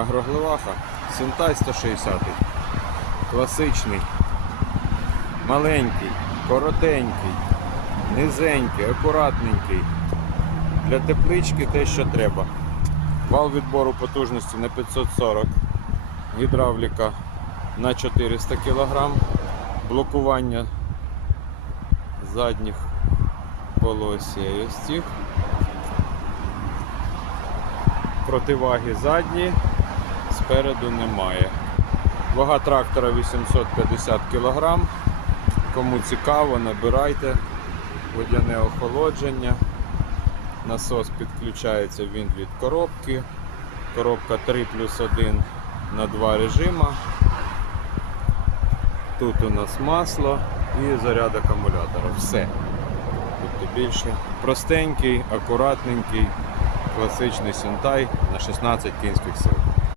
Агроглеваха, Синтай 160. Класичний, маленький, коротенький, низенький, акуратненький. Для теплички те, що треба. Вал відбору потужності на 540, гідравліка на 400 кг, блокування задніх полосів ось цих. Противаги задні, спереду немає. Вага трактора 850 кг. Кому цікаво, набирайте водяне охолодження. Насос підключається він від коробки. Коробка 3 плюс 1 на 2 режима. Тут у нас масло і заряд акумулятора. Все. Тобто більше простенький, акуратненький, класичний синтай на 16 кінських сил.